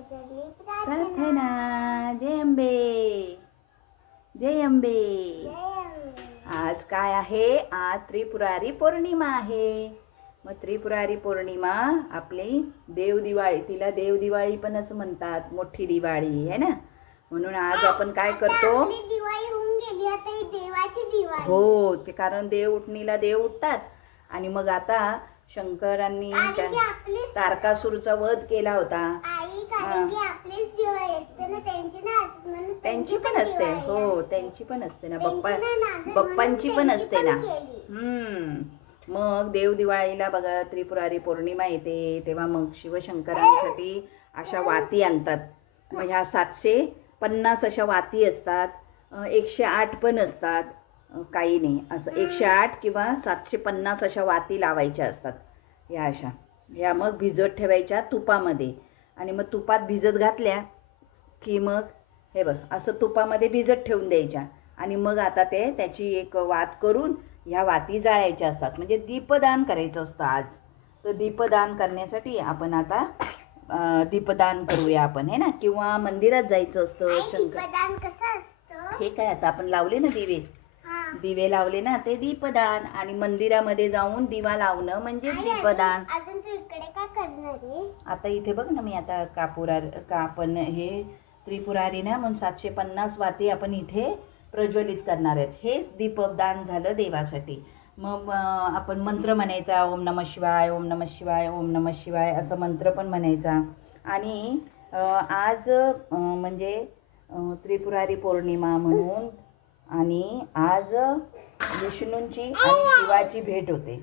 प्रार्थना. जय अंबे. जय अंबे. आज काय आहे? आज त्रिपुरारी पौर्णिमा आहे. मग त्रिपुरारी पौर्णिमा आपली देव दिवाळी तिला देव दिवाळी पण असं म्हणतात मोठी दिवाळी है ना? म्हणून आज आपण काय करतो? आपली दिवाळी होऊन गेली आता ही देवाची दिवाळी. हो ते कारण देव उठणीला देव उठतात. आणि मग आता शंकरांनी तारकासूरचा वध केला होता. त्यांची पण असते. हो. त्यांची पण असते ना. बाप्पा बाप्पांची पण असते ना. हम्म. मग देव दिवाळीला बघा त्रिपुरारी पौर्णिमा येते. तेव्हा मग शिवशंकरांसाठी अशा वाती आणतात. मग ह्या सातशे पन्नास अशा वाती असतात. एकशे आठ पण असतात. काही नाही. असं एकशे आठ किंवा सातशे पन्नास अशा वाती लावायच्या असतात. ह्या अशा. ह्या मग भिजत ठेवायच्या तुपामध्ये. आणि मग तुपात भिजत घातल्या की मग हे बघ असं तुपामध्ये भिजत ठेवून द्यायच्या. आणि मग आता ते त्याची एक वात करून ह्या वाती जाळायच्या असतात. म्हणजे दीपदान करायचं असतं आज. तर दीपदान करण्यासाठी आपण आता दीपदान करूया आपण हे ना? किंवा मंदिरात जायचं असतं शंकर हे काय आता आपण लावले ना दिवे. दिवे लावले ना ते दीपदान. आणि मंदिरामध्ये जाऊन दिवा लावणं म्हणजे दीपदान अजून अजून तू इकडे काय करणार आहे? आता इथे बघ ना मी आता कापुरार का आपण हे त्रिपुरारी ना म्हणून सातशे पन्नास वाती आपण इथे प्रज्वलित करणार आहेत. हेच दीपदान झालं देवासाठी. मग आपण मंत्र म्हणायचा ओम नम शिवाय ओम नम शिवाय ओम नम शिवाय असं मंत्र पण म्हणायचा. आणि आज म्हणजे त्रिपुरारी पौर्णिमा म्हणून आणि आज विष्णूंची आणि शिवाची भेट होते.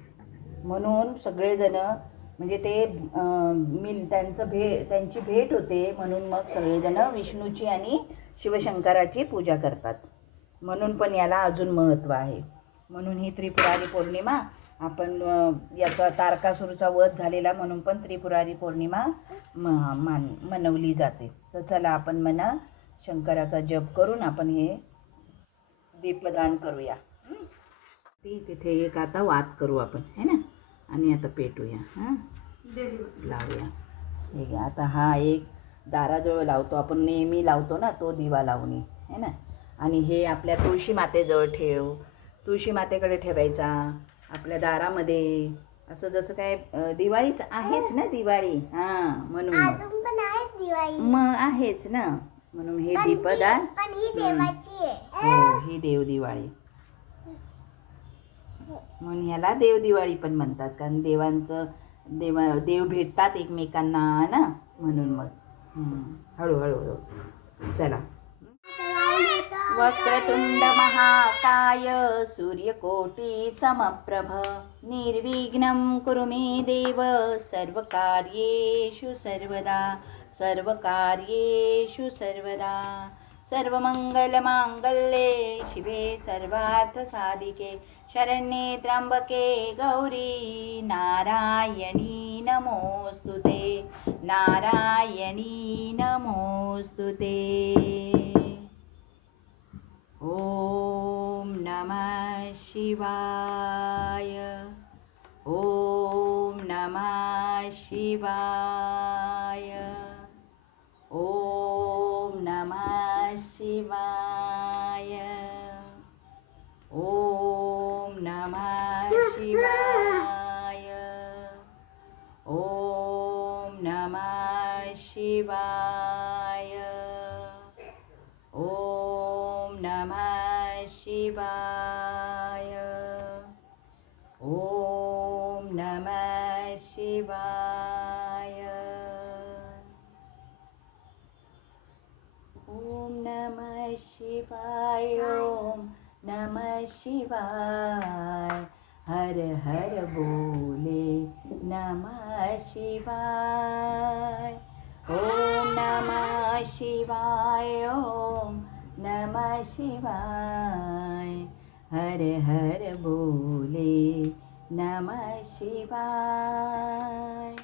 म्हणून सगळेजण म्हणजे ते मी त्यांचं भे त्यांची भेट होते म्हणून मग सगळेजण विष्णूची आणि शिवशंकराची पूजा करतात. म्हणून पण याला अजून महत्त्व आहे. म्हणून ही त्रिपुरारी पौर्णिमा आपण याचा तारकासुरूचा वध झालेला म्हणून पण त्रिपुरारी पौर्णिमा म मान मनवली जाते. तर चला आपण म्हणा शंकराचा जप करून आपण हे दीपदान करूया? ती तिथे एक आता वात करू आपण है ना? आणि आता पेटूया हां? लावूया. हे घ्या आता हा एक दाराजवळ लावतो आपण नेहमी लावतो ना तो दिवा लावणे है ना? आणि हे आपल्या तुळशी मातेजवळ ठेव. तुळशी मातेकडे ठेवायचा आपल्या दारामध्ये. असं जसं काय दिवाळीच आहेच ना दिवाळी? हां म्हणून. आहे मग आहेच ना. म्हणून हे दीपदान पण ही हम्म. देवाची आहे. हो ही देव दिवाळी. म्हणून ह्याला देव दिवाळी पण म्हणतात. कारण देवांचं देवा देव भेटतात एकमेकांना ना? म्हणून मग. हम्म. हळू हळू हळू. चला. वक्रतुंड महाकाय सूर्यकोटी समप्रभ. निर्विघ्नं कुरु मे देव. सर्वकार्येषु सर्वदा. सर्वकार्येषु सर्वदा सर्वमङ्गलमाङ्गल्ये शिवे सर्वार्थसाधिके शरण्ये त्र्यम्बके गौरी नारायणी नमोऽस्तु ते नारायणी नमोऽस्तु ते ॐ नमः शिवाय ॐ नमः शिवाय शिवाय हर हर बोले नमः शिवाय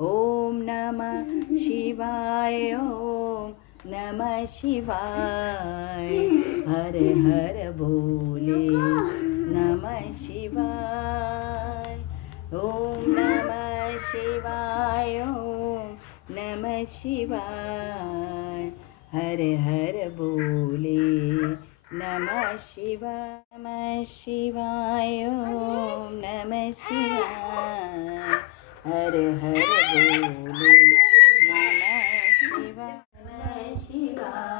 ॐ नमः शिवाय ॐ नमः शिवाय हर हर बोले नमः शिवाय ॐ नमः शिवाय ॐ नमः शिवाय हर हर बोले नमः शिवाय नमः शिवाय ॐ नमः शिवाय हर हर बोले नमः शिवाय नमः शिवाय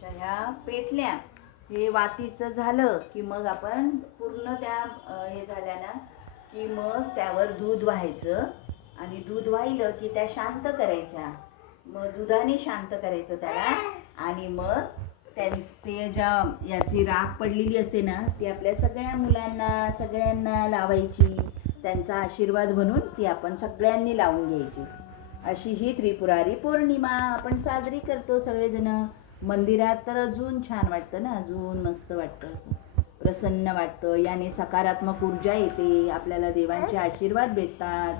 अशा ह्या पेटल्या. हे वातीचं झालं की मग आपण पूर्ण त्या हे झाल्या ना की मग त्यावर दूध व्हायचं. आणि दूध वाहिलं की त्या शांत करायच्या. मग दुधाने शांत करायचं त्याला. आणि मग त्यां ते ज्या याची राख पडलेली असते ना ती आपल्या सगळ्या मुलांना सगळ्यांना लावायची. त्यांचा आशीर्वाद म्हणून ती आपण सगळ्यांनी लावून घ्यायची. अशी ही त्रिपुरारी पौर्णिमा आपण साजरी करतो सगळेजण. मंदिरात तर अजून छान वाटतं ना अजून मस्त वाटतं प्रसन्न वाटतं. याने सकारात्मक ऊर्जा येते आपल्याला देवांचे आशीर्वाद भेटतात.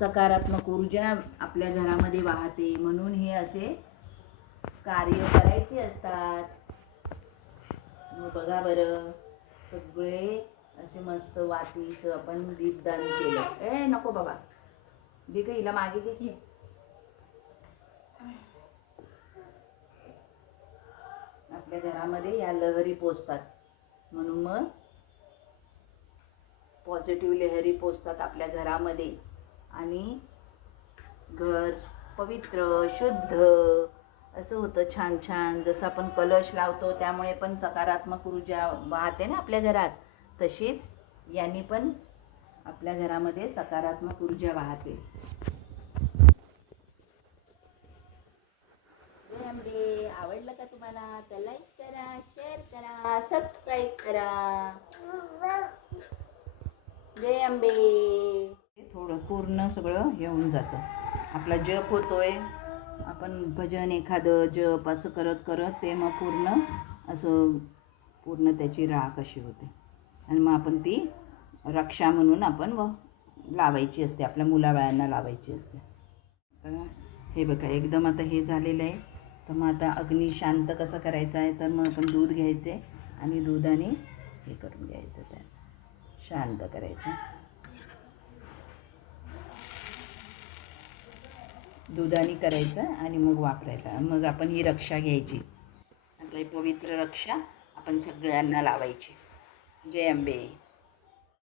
सकारात्मक ऊर्जा आपल्या घरामध्ये वाहते. म्हणून हे असे कार्य करायचे असतात. मग बघा बरं. सगळे असे मस्त वातीचं आपण दीपदान केलं. ए नको बाबा. दे हिला मागे दे की आपल्या घरामध्ये या लहरी पोचतात म्हणून मग पॉझिटिव्ह लहरी पोचतात आपल्या घरामध्ये. आणि घर पवित्र शुद्ध असं होतं छान छान. जसं आपण कलश लावतो त्यामुळे पण सकारात्मक ऊर्जा वाहते ना आपल्या घरात. तशीच यांनी पण आपल्या घरामध्ये सकारात्मक ऊर्जा वाहते. जय अंबे. आवडलं का तुम्हाला तर लाईक करा शेअर करा सबस्क्राईब करा. जय अंबे थोडं पूर्ण सगळं हे होऊन जातं. आपला जप होतोय. आपण भजन एखादं जप असं करत करत ते मग पूर्ण असं पूर्ण त्याची राख अशी होते. आणि मग आपण ती रक्षा म्हणून आपण व लावायची असते. आपल्या मुलाबाळांना लावायची असते. हे बघा एकदम आता हे झालेलं आहे. तर मग आता अग्नी शांत कसं करायचं आहे तर मग आपण दूध घ्यायचे आणि दुधाने हे करून घ्यायचं त्या शांत करायचं. दुधाने करायचं आणि मग वापरायचं. मग आपण ही रक्षा घ्यायची. आपली पवित्र रक्षा आपण सगळ्यांना लावायची. जय अंबे